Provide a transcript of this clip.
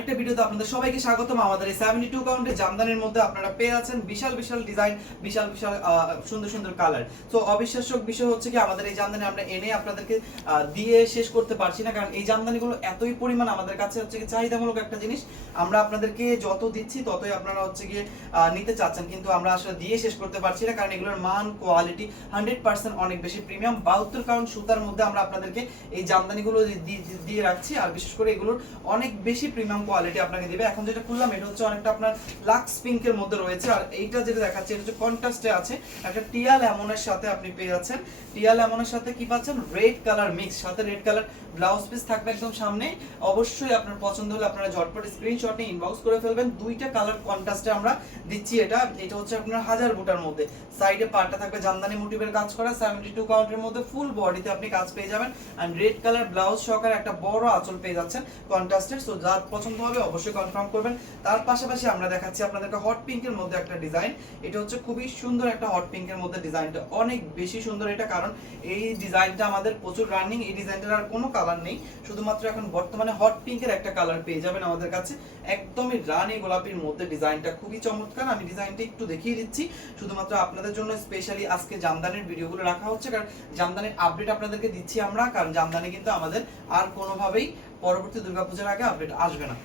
একটা ভিডিওতে আপনাদের সবাইকে স্বাগতম। আমাদের এই 72 কাউন্টে জামদানির মধ্যে আপনারা পেয়ে আছেন বিশাল বিশাল ডিজাইন, বিশাল বিশাল সুন্দর সুন্দর কালার। তো অবিশ্বাস্য বিষয় হচ্ছে কি আমাদের এই জামদানি আমরা এনে আপনাদেরকে দিয়ে শেষ করতে পারছি না, কারণ এই জামদানিগুলো এতই পরিমাণ আমাদের কাছে হচ্ছে কি চাহিদামূলক একটা জিনিস। আমরা আপনাদেরকে যত দিচ্ছি ততই আপনারা হচ্ছে কি নিতে চাচ্ছেন, কিন্তু আমরা আসলে দিয়ে শেষ করতে পারছি না, কারণ এগুলোর মান কোয়ালিটি 100% অনেক বেশি প্রিমিয়াম। 72 কাউন্ট সুতার মধ্যে আমরা আপনাদেরকে এই জামদানিগুলো দিয়ে রাখছি, আর বিশেষ করে এগুলোর অনেক বেশি প্রিমিয়াম কোয়ালিটি আপনাকে দিবে। এখন যেটা খুললাম এটা হচ্ছে অনেকটা আপনার লাক্স পিঙ্কের মধ্যে রয়েছে, আর এইটা যেটা দেখাচ্ছে এটা হচ্ছে কন্ট্রাস্টে আছে একটা টিয়া লেমনের সাথে আপনি পেয়ে যাচ্ছেন। টিয়া লেমনের সাথে কি পাচ্ছেন? রেড কালার মিক্স, সাথে রেড কালার ব্লাউজ পিস থাকবে একদম সামনে। অবশ্যই আপনার পছন্দ হলে আপনারা ঝটপট স্ক্রিনশট নিয়ে ইনবক্স করে ফেলবেন। দুইটা কালার কন্ট্রাস্টে আমরা দিচ্ছি। এটা হচ্ছে আপনার 1000 বুটার মধ্যে, সাইডে পাটটা থাকবে জামদানি মোটিভের কাজ করা। 72 কাউন্টের মধ্যে ফুল বডিতে আপনি কাজ পেয়ে যাবেন, এন্ড রেড কালার ব্লাউজ সহকারে একটা বড় আঁচল পেয়ে যাচ্ছেন কন্ট্রাস্টের। সো যার পছন্দ হবে অবশ্যই কনফার্ম করবেন। তার পাশাপাশি আমরা দেখাচ্ছি আপনাদেরকে হট পিঙ্কের মধ্যে একটা ডিজাইন। এটা হচ্ছে খুবই সুন্দর একটা হট পিঙ্কের মধ্যে, ডিজাইনটা অনেক বেশি সুন্দর এটা, কারণ এই ডিজাইনটা আমাদের প্রচুর রানিং। এই ডিজাইনটার আর কোনো কালার নেই, শুধুমাত্র এখন বর্তমানে হট পিঙ্কের একটা কালার পেয়ে যাবেন আমাদের কাছে। একদমই রানী গোলাপির মধ্যে ডিজাইনটা খুবই চমৎকার। আমি ডিজাইনটা একটু দেখিয়ে দিচ্ছি শুধুমাত্র আপনাদের জন্য, স্পেশালি আজকে জামদানির ভিডিওগুলো রাখা হচ্ছে, কারণ জামদানির আপডেট আপনাদেরকে দিচ্ছি আমরা, কারণ জামদানি কিন্তু আমাদের আর কোনোভাবেই পরবর্তী দুর্গাপূজার আগে আপডেট আসবে না।